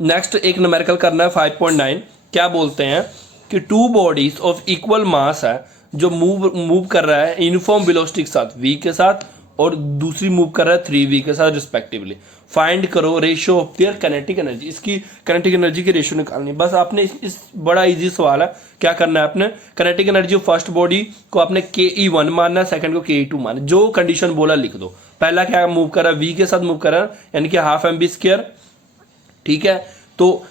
Next एक numerical करना है 5.9। क्या बोलते हैं कि टू बॉडीज ऑफ इक्वल मास है जो मूव कर रहा है यूनिफॉर्म वेलोसिटी के साथ v के साथ और दूसरी मूव कर रहा है 3v के साथ रिस्पेक्टिवली। फाइंड करो ratio of their kinetic energy. इसकी काइनेटिक एनर्जी की रेशियो निकालनी। बस आपने इस बड़ा इजी सवाल है। क्या करना है आपने, kinetic energy of first body को आपने ke1 मानना है, सेकंड को ke2 मानना। जो कंडीशन बोला लिख दो। पहला क्या मूव कर रहा है, v के साथ मूव कर रहा है यानी कि हाफ mv²। ठीक है, तो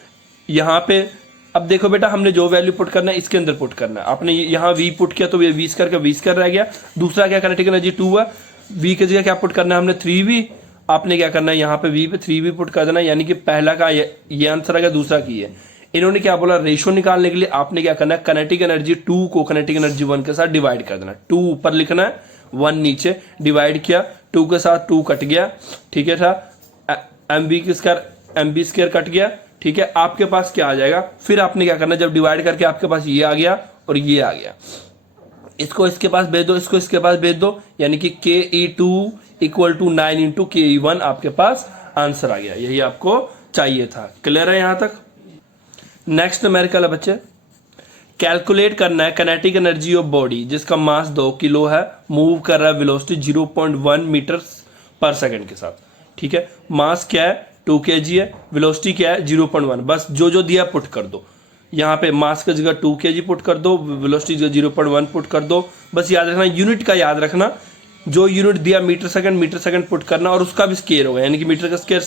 यहाँ पे अब देखो बेटा, हमने जो वैल्यू पुट करना है इसके अंदर पुट करना है। आपने यहाँ v पुट किया तो ये v² का v² रह गया। दूसरा क्या काइनेटिक एनर्जी 2 है, v की जगह क्या पुट करना है हमने 3v। आपने क्या करना है यहाँ पे v पे 3v पुट कर देना, यानी कि पहला का ये आंसर आ गया, दूसरा की है। इन्होंने क्या बोला, रेशियो निकालने के लिए आपने क्या करना है, काइनेटिक एनर्जी 2 को काइनेटिक एनर्जी 1 के साथ डिवाइड कर देना। 2 ऊपर लिखना है, 1 नीचे। डिवाइड किया, 2 के साथ 2 कट गया, ठीक है था, mv² कट गया। ठीक है, आपके पास क्या आ जाएगा, फिर आपने क्या करना है, जब डिवाइड करके आपके पास ये आ गया और ये आ गया, इसको इसके पास भेज दो, इसको इसके पास भेज दो, यानी कि ke2 equal to 9 into ke1 आपके पास आंसर आ गया। यही आपको चाहिए था। क्लियर है यहां तक। नेक्स्ट न्यूमेरिकल है बच्चे, कैलकुलेट करना है काइनेटिक एनर्जी ऑफ बॉडी जिसका मास 2 किलो है, मूव कर रहा है वेलोसिटी 0.1 मीटर पर सेकंड के साथ। ठीक है, मास क्या है 2 kg है, वेलोसिटी क्या है 0.1। बस जो जो दिया पुट कर दो। यहाँ पे मास की जगह 2 kg पुट कर दो, वेलोसिटी जगह 0.1 पुट कर दो। बस याद रखना, यूनिट का याद रखना, जो यूनिट दिया मीटर सेकंड पुट करना, और उसका भी स्केयर होगा, यानी कि मीटर का स्केयर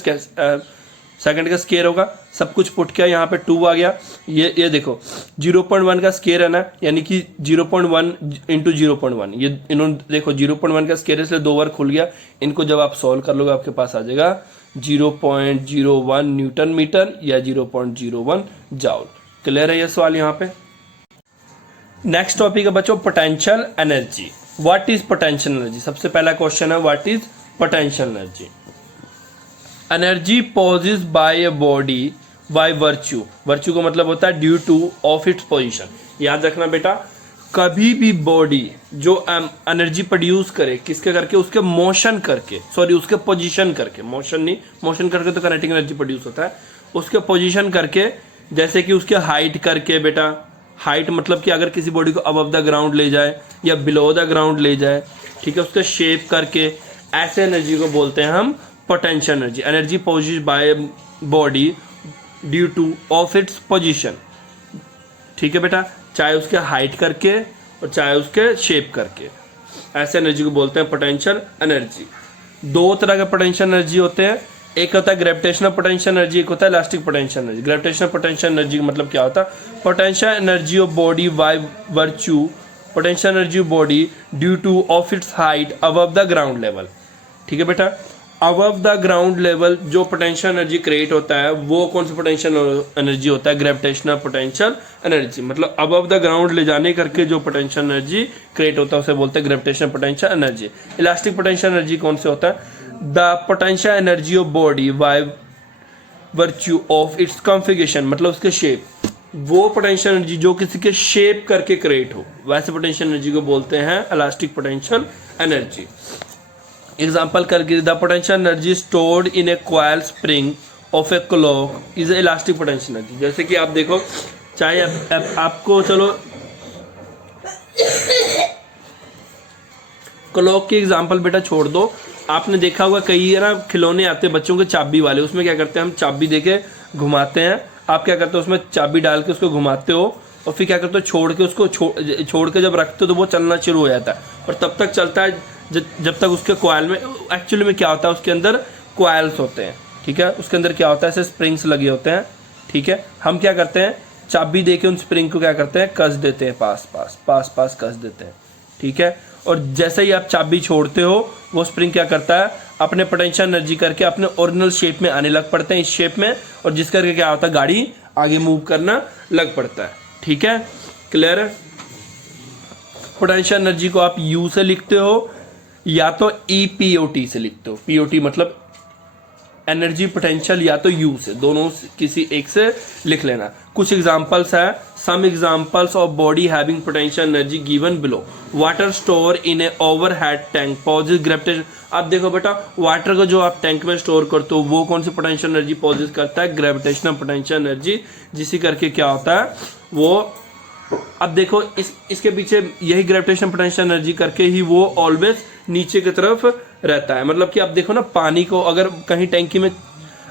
सेकंड का स्केयर होगा। सब कुछ पुट किया, यहाँ पे 2 आ गया। ये देखो 0.1 का स्केयर है ना, यानी कि 0.1 इंटू 0.1। ये इन्होंने देखो 0.1 का स्केयर, इसलिए 2 बार खुल गया। इनको जब आप सॉल्व कर लोगे आपके पास आ जाएगा 0.01 न्यूटन मीटर या 0.01 जाउल। क्लियर है ये सवाल यहाँ पे। नेक्स्ट टॉपिक है बच्चों potential energy. What is potential energy. सबसे पहला क्वेश्चन है what is potential energy. Energy possessed by a body by virtue. Virtue का मतलब होता है due to of its position. याद रखना बेटा, कभी भी बॉडी जो एनर्जी प्रोड्यूस करे, किसके करके, उसके मोशन करके, सॉरी उसके पोजीशन करके, मोशन नहीं, मोशन करके तो काइनेटिक एनर्जी प्रोड्यूस होता है, उसके पोजीशन करके, जैसे कि उसके हाइट करके। बेटा हाइट मतलब कि अगर किसी बॉडी को अबव द ग्राउंड ले जाए या बिलो द ग्राउंड ले जाए, ठीक है, उसके शेप करके, ऐसे एनर्जी को बोलते हैं हम potential energy. Energy possessed by body due to of its position. ठीक है बेटा, चाहे उसके हाइट करके और चाहे उसके शेप करके, ऐसे एनर्जी को बोलते हैं पोटेंशियल एनर्जी। 2 तरह के पोटेंशियल एनर्जी होते हैं, एक होता है ग्रेविटेशनल पोटेंशियल एनर्जी, एक होता है elastic potential energy. Gravitational potential energy का मतलब क्या होता है, potential energy of body by virtue, potential energy of body due to of it's height above the ground level. ठीक है बेटा, अबव द ग्राउंड लेवल जो पोटेंशियल एनर्जी क्रिएट होता है वो कौन सा पोटेंशियल एनर्जी होता है, ग्रेविटेशनल पोटेंशियल एनर्जी। मतलब अबव द ग्राउंड ले जाने करके जो पोटेंशियल एनर्जी क्रिएट होता है उसे बोलते हैं gravitational potential energy. Elastic potential energy कौन से होता है, the potential energy of body by virtue of its configuration, मतलब उसके शेप, वो पोटेंशियल एनर्जी जो किसी के शेप करके क्रिएट हो, वैसे पोटेंशियल एनर्जी को बोलते हैं इलास्टिक पोटेंशियल एनर्जी। एग्जाम्पल करके, the potential energy stored in A coil spring of a clock is elastic potential energy. जैसे कि आप देखो, चाहे आपको चलो क्लॉक की एग्जाम्पल बेटा छोड़ दो, आपने देखा होगा कई है ना खिलौने आते हैं बच्चों के चाबी वाले, उसमें क्या करते हैं, हम चाबी देके घुमाते हैं। आप क्या करते हो, उसमें चाबी डाल के उसको घुमाते हो और फिर क्या करते हो, छोड़ के उसको छोड़ के जब रखते हो तो वो चलना शुरू हो जाता है, और तब तक चलता है जब तक उसके कॉइल में, एक्चुअली में क्या होता है, उसके अंदर कॉइल्स होते हैं। ठीक है, उसके अंदर क्या होता है, ऐसे स्प्रिंग्स लगे होते हैं। ठीक है, हम क्या करते हैं, चाबी देके उन स्प्रिंग को क्या करते हैं, कस देते हैं, पास कस देते हैं। ठीक है, और जैसे ही आप चाबी छोड़ते हो वो स्प्रिंग क्या करता है, अपने पोटेंशियल एनर्जी करके अपने ओरिजिनल शेप में आने लग पड़ते हैं, इस शेप में, और जिस करके क्या होता है, गाड़ी आगे मूव करना लग पड़ता है। ठीक है, क्लियर है। पोटेंशियल एनर्जी को आप यू से लिखते हो या तो EPOT से लिखते हो। POT मतलब एनर्जी पोटेंशियल या तो यू से, दोनों किसी एक से लिख लेना। कुछ एग्जांपल्स है, some examples of body having potential energy given below, water store in a overhead tank possess gravitation. अब देखो बेटा, वाटर को जो आप टैंक में स्टोर करते हो वो कौन सी पोटेंशियल एनर्जी पॉजेस करता है, ग्रेविटेशनल पोटेंशियल एनर्जी, जिसी करके क्या होता है वो, अब देखो इसके पीछे यही ग्रेविटेशनल पोटेंशियल एनर्जी करके ही वो ऑलवेज नीचे की तरफ रहता है। मतलब कि आप देखो ना, पानी को अगर कहीं टैंकी में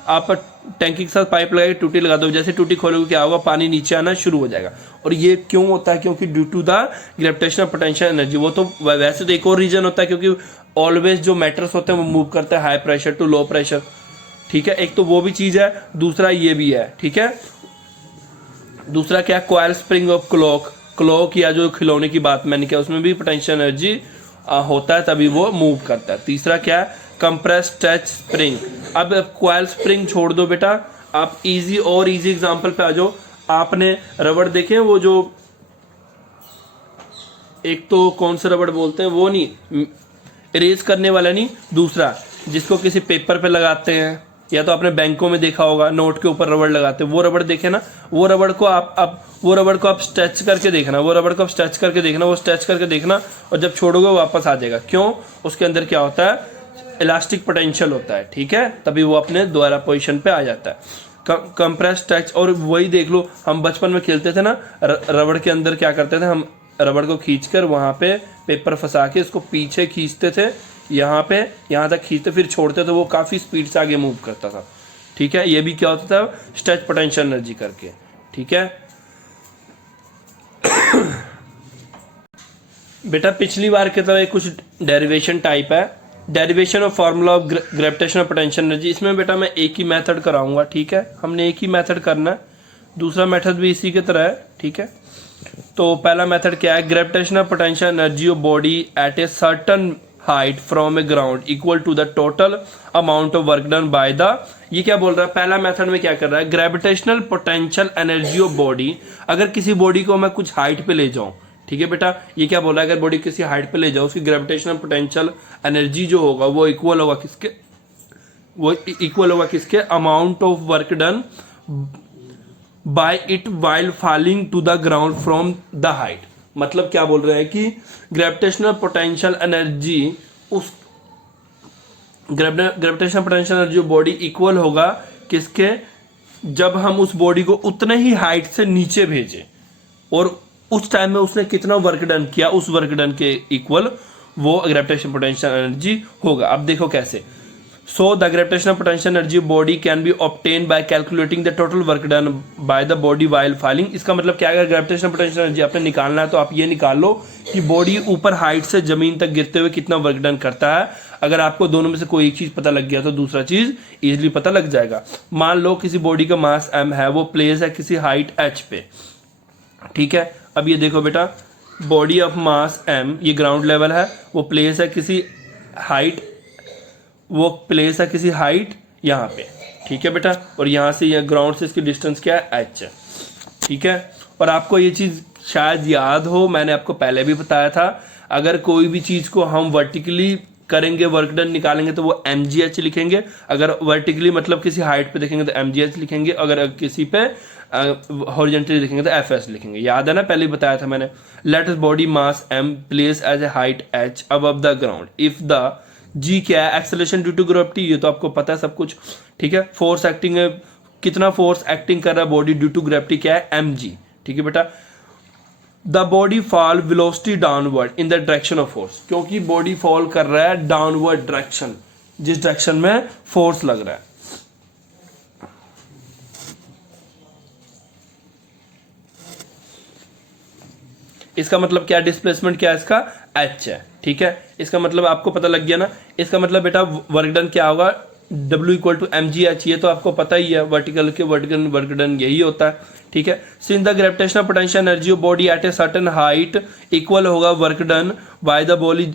आप टैंकी के साथ पाइप लगा के टूटी लगा दो, जैसे टूटी खोलोगे क्या होगा, पानी नीचे आना शुरू हो जाएगा। और ये क्यों होता है, क्योंकि due to the gravitational potential energy. वो तो वैसे तो एक और रीजन होता है, क्योंकि ऑलवेज जो मैटर्स होते हैं वो मूव करते हैं high pressure to low pressure, ठीक है, एक तो वो भी चीज है, दूसरा ये भी है, ठीक है। दूसरा क्या, कॉइल स्प्रिंग ऑफ क्लॉक या जो खिलौने की बात मैंने किया उसमें भी पोटेंशियल एनर्जी होता है, तभी वो मूव करता है। तीसरा क्या है, कंप्रेस टच स्प्रिंग। अब कॉइल स्प्रिंग छोड़ दो बेटा, आप इजी एग्जांपल पे आ जाओ। आपने रबड़ देखे वो जो एक तो कौन सा रबड़ बोलते हैं, वो नहीं इरेज करने वाला नहीं, दूसरा जिसको किसी पेपर पे लगाते हैं, या तो आपने बैंकों में देखा होगा नोट के ऊपर रबड़ लगाते हैं, वो रबड़ देखे ना, वो रबड़ को आप स्ट्रेच करके देखना, वो स्ट्रेच करके देखना, और जब छोड़ोगे वो वापस आ जाएगा। क्यों, उसके अंदर क्या होता है, इलास्टिक पोटेंशियल होता है, ठीक है, तभी वो अपने दोबारा पोजीशन पे आ जाता है। कंप्रेस टच, और वही देख लो, हम बचपन में खेलते थे ना, रबड़ के अंदर क्या करते थे, हम रबड़ को खींचकर वहां पे पेपर फंसा के इसको पीछे खींचते थे, यहाँ तक खींचते, फिर छोड़ते, तो वो काफी स्पीड से आगे मूव करता था, ठीक है। ये भी क्या होता था, स्ट्रेच पोटेंशियल एनर्जी करके, ठीक है। बेटा पिछली बार की तरह कुछ डेरिवेशन टाइप है, derivation of formula of gravitational potential energy. इसमें बेटा मैं एक ही मेथड कराऊंगा, ठीक है, हमने एक ही मेथड करना है, दूसरा मेथड भी इसी की तरह है, ठीक है। तो पहला मेथड क्या है, gravitational potential energy of body at a certain height from a ground equal to the total amount of work done by the, ये क्या बोल रहा है, पहला मेथड में क्या कर रहा है, gravitational potential energy of body, अगर किसी बॉडी को मैं कुछ हाइट पे ले जाऊं, ठीक है बेटा, ये क्या बोल रहा है, अगर बॉडी किसी हाइट पे ले जाओ, उसकी ग्रेविटेशनल पोटेंशियल एनर्जी जो होगा वो इक्वल होगा किसके, amount of work done by it while falling to the ground from the height. मतलब क्या बोल रहे हैं कि ग्रेविटेशनल पोटेंशियल एनर्जी, उस gravitational potential energy body equal होगा किसके, जब हम उस बॉडी को उतने ही हाइट से नीचे भेजें, और उस टाइम में उसने कितना वर्क डन किया, उस वर्क डन के इक्वल वो ग्रेविटेशनल पोटेंशियल एनर्जी होगा। अब देखो कैसे, So the gravitational potential energy of body can be obtained by calculating the total work done by the body while falling। इसका मतलब क्या है, अगर ग्रेविटेशनल पोटेंशियल एनर्जी आपने निकालना है तो आप ये निकाल लो कि बॉडी ऊपर हाइट से जमीन तक गिरते हुए कितना वर्क डन करता है। अगर आपको दोनों में से कोई एक चीज पता लग गया तो दूसरा चीज इजिली पता लग जाएगा। मान लो किसी बॉडी का मास m है, वो प्लेस है किसी हाइट h पे, ठीक है। अब ये देखो बेटा, बॉडी ऑफ मास m, ये ग्राउंड लेवल है, वो प्लेस है किसी हाइट यहाँ पे, ठीक है बेटा, और यहाँ से यह ग्राउंड से इसकी डिस्टेंस क्या है, h है, ठीक है। और आपको ये चीज शायद याद हो, मैंने आपको पहले भी बताया था, अगर कोई भी चीज को हम वर्टिकली करेंगे, वर्क डन निकालेंगे तो वो mgh लिखेंगे, अगर वर्टिकली मतलब किसी हाइट पे देखेंगे तो mgh लिखेंगे, अगर किसी पे हॉरिजॉन्टली लिखेंगे तो fs लिखेंगे। याद है ना, पहले ही बताया था मैंने। Let body mass m place as a height h above the ground if the g क्या है, एक्सेलरेशन ड्यू टू ग्रेविटी, ये तो आपको पता है सब कुछ, ठीक है। फोर्स एक्टिंग है, कितना फोर्स एक्टिंग कर रहा है बॉडी ड्यू टू ग्रेविटी, क्या है, mg, ठीक है बेटा। The body fall velocity downward in the direction of force, क्योंकि बॉडी फॉल कर रहा है डाउनवर्ड डायरेक्शन, जिस डायरेक्शन में फोर्स लग रहा है। इसका मतलब क्या, डिस्प्लेसमेंट क्या है इसका, h है, ठीक है। इसका मतलब आपको पता लग गया ना, इसका मतलब बेटा वर्क डन क्या होगा, W इक्वल टू mgh, ये तो आपको पता ही है, वर्टिकल के वर्टिकल वर्क डन यही होता है, ठीक है। Since the gravitational potential energy of body at a certain height equal होगा work done by the body.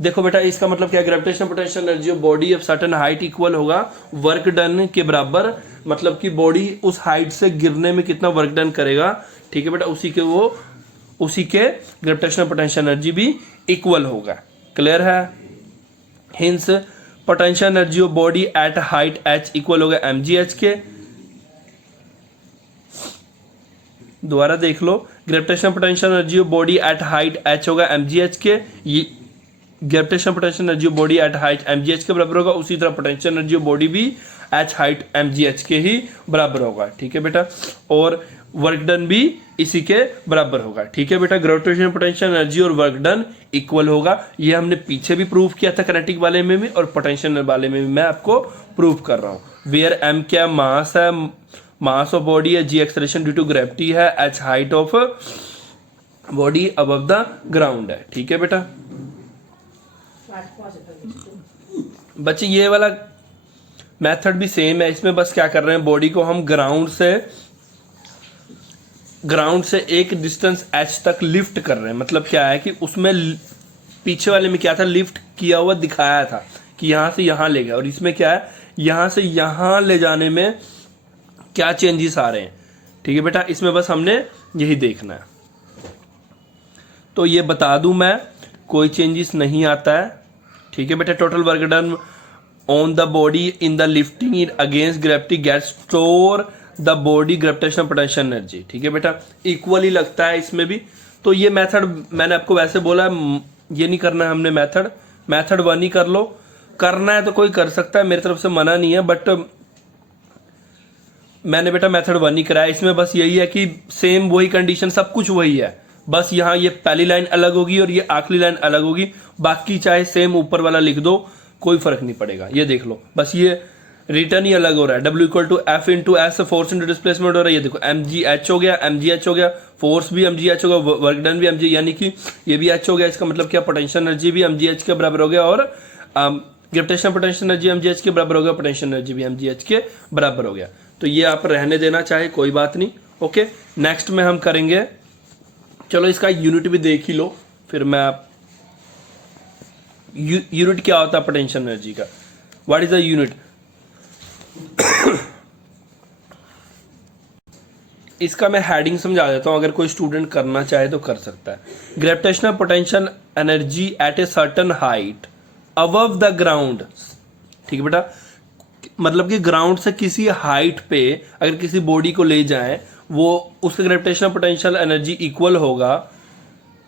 देखो बेटा, इसका मतलब क्या, gravitational potential energy of body of certain height equal होगा वर्क डन के बराबर, मतलब कि बॉडी उस हाइट से गिरने में कितना वर्क डन करेगा, ठीक है बेटा, उसी के ग्रेविटेशनल पोटेंशियल एनर्जी भी इक्वल होगा। क्लियर है। Hence potential energy of body at height h equal होगा mgh के। दोबारा देख लो, gravitational potential energy of body at height h होगा mgh के, ये gravitational potential energy of body at height mgh के बराबर होगा। उसी तरह पोटेंशियल एनर्जी ऑफ बॉडी भी एच हाइट mgh के ही बराबर होगा, ठीक है बेटा। और वर्क डन भी इसी के बराबर होगा, ठीक है बेटा। ग्रेविटेशनल पोटेंशियल एनर्जी और वर्क डन इक्वल होगा, ये हमने पीछे भी प्रूव किया था किनेटिक वाले में भी, और पोटेंशियल वाले में भी मैं आपको प्रूव कर रहा हूँ। वेयर m क्या मास है, मास ऑफ बॉडी है, g acceleration due to gravity है, h height of body above the ground है, ठीक है बेटा। बच्चे ये वाला मेथड भी सेम है, इसमें बस क्या कर रहे हैं, बॉडी को हम ग्राउंड से एक डिस्टेंस h तक लिफ्ट कर रहे हैं। मतलब क्या है कि उसमें पीछे वाले में क्या था, लिफ्ट किया हुआ दिखाया था कि यहां से यहां ले गया, और इसमें क्या है, यहां से यहां ले जाने में क्या चेंजेस आ रहे हैं, ठीक है बेटा। इसमें बस हमने यही देखना है। तो ये बता दूं मैं, कोई चेंजेस नहीं आता है, ठीक है बेटा। Total work done on the body in the lifting in against gravity gets store the body gravitational potential energy, ठीक है बेटा। इक्वली लगता है इसमें भी। तो ये मेथड मैंने आपको वैसे बोला, ये नहीं करना है हमने मेथड 1 ही कर लो। करना है तो कोई कर सकता है, मेरी तरफ से मना नहीं है, बट मैंने बेटा मेथड 1 ही कराया। इसमें बस यही है कि सेम वही कंडीशन, सब कुछ वही है, बस यहाँ ये पहली लाइन अलग होगी और ये आखिरी लाइन अलग होगी, बाकी चाहे सेम ऊपर वाला लिख दो, कोई फर्क नहीं पड़ेगा। ये देख लो, बस ये रिटर्न ही अलग हो रहा है। W equal to F into S, force into displacement हो रहा है। ये देखो mgh हो गया, mgh हो गया, फोर्स भी mgh होगा, वर्क डन भी mg, यानी कि ये भी h हो गया। इसका मतलब क्या, पोटेंशियल एनर्जी भी mgh के बराबर हो गया, और ग्रेविटेशनल पोटेंशियल एनर्जी mgh के बराबर हो गया, पोटेंशियल एनर्जी भी mgh के बराबर हो गया। तो ये आप रहने देना चाहे कोई बात नहीं, ओके। नेक्स्ट में हम करेंगे, चलो इसका यूनिट भी देख ही लो, फिर मैं यूनिट क्या होता है पोटेंशियल एनर्जी का, व्हाट इज द यूनिट। इसका मैं हेडिंग समझा देता हूं, अगर कोई स्टूडेंट करना चाहे तो कर सकता है। Gravitational potential energy at a certain height above the ground, ठीक है बेटा। मतलब कि ग्राउंड से किसी हाइट पे अगर किसी बॉडी को ले जाएं, वो उसका ग्रेविटेशनल पोटेंशियल एनर्जी इक्वल होगा,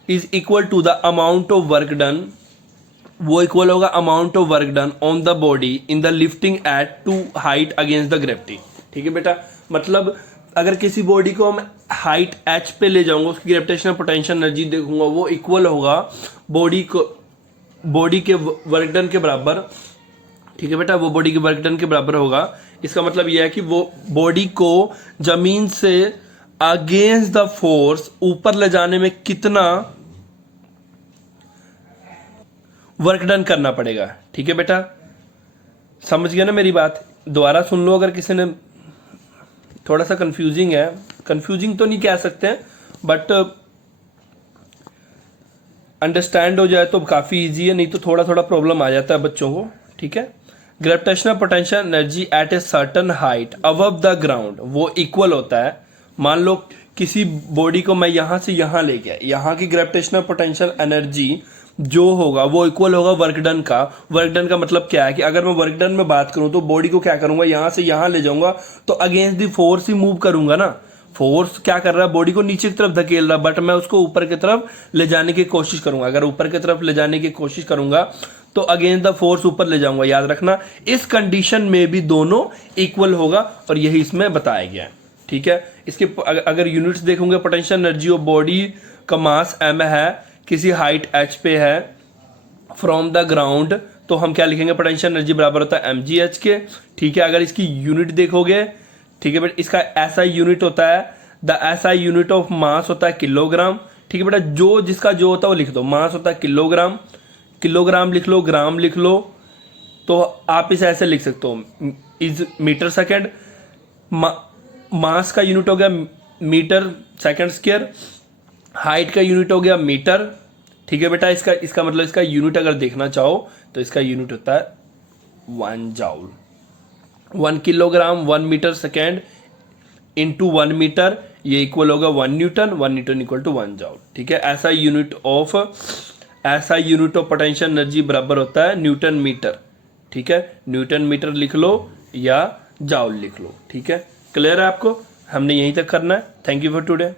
is equal to the amount of work done, वो इक्वल होगा amount of work done on the body in the lifting at to height against the gravity, ठीक है बेटा। मतलब अगर किसी बॉडी को हम हाइट h पे ले जाऊंगा, उसकी ग्रेविटेशनल पोटेंशियल एनर्जी देखूंगा, वो इक्वल होगा बॉडी के वर्क डन के बराबर, ठीक है बेटा। वो बॉडी के वर्क डन के बराबर होगा। इसका मतलब यह है कि वो बॉडी को जमीन से अगेंस्ट द फोर्स ऊपर ले जाने में कितना वर्क डन करना पड़ेगा, ठीक है बेटा। समझ गया ना मेरी बात, दोबारा सुन लो अगर किसी ने, थोड़ा सा कंफ्यूजिंग है, कंफ्यूजिंग तो नहीं कह सकते हैं, बट अंडरस्टैंड हो जाए तो काफी इजी है, नहीं तो थोड़ा थोड़ा प्रॉब्लम आ जाता है बच्चों को, ठीक है। Gravitational potential energy at a certain height above the ground, वो इक्वल होता है, मान लो किसी बॉडी को मैं यहां से यहां ले गया, यहां की ग्रेविटेशनल पोटेंशियल एनर्जी जो होगा वो इक्वल होगा वर्क डन का। वर्क डन का मतलब क्या है कि अगर मैं वर्क डन में बात करूं तो बॉडी को क्या करूंगा, यहां से यहां ले जाऊंगा तो against the force he move करूंगा ना। फोर्स क्या कर रहा है, बॉडी को नीचे की तरफ धकेल रहा, बट मैं उसको ऊपर की तरफ ले जाने की कोशिश करूंगा। अगर ऊपर की तरफ ले जाने की कोशिश करूंगा तो अगेंस्ट द फोर्स ऊपर ले जाऊंगा, याद रखना। इस कंडीशन में भी दोनों इक्वल होगा, और यही इसमें बताया गया है, ठीक है। इसके अगर यूनिट्स देखोगे, पोटेंशियल एनर्जी ऑफ बॉडी का मास m है, किसी हाइट h पे है फ्रॉम द ग्राउंड, तो हम क्या लिखेंगे, पोटेंशियल एनर्जी बराबर होता है mgh के, ठीक है। अगर इसकी यूनिट देखोगे, ठीक है बेटा, इसका SI यूनिट होता है, the SI unit of mass होता है किलोग्राम, ठीक है बेटा। जो जिसका जो होता है वो लिख दो, मास होता है किलोग्राम, किलोग्राम लिख लो, ग्राम लिख लो, तो आप इसे ऐसे लिख सकते हो, इज मीटर सेकेंड। मास का यूनिट हो गया मीटर सेकेंड स्क्वायर, हाइट का यूनिट हो गया मीटर, ठीक है बेटा। इसका मतलब इसका यूनिट अगर देखना चाहो तो इसका यूनिट होता है 1 joule. 1 kilogram 1 metre second into 1 metre, ये इक्वल होगा 1 newton, 1 newton equal to 1 joule, ठीक है। ऐसा यूनिट ऑफ पोटेंशियल एनर्जी बराबर होता है न्यूटन मीटर, ठीक है, न्यूटन मीटर लिख लो या जाउल लिख लो। ठीक है, क्लियर है आपको? हमने यहीं तक करना है। Thank you for today.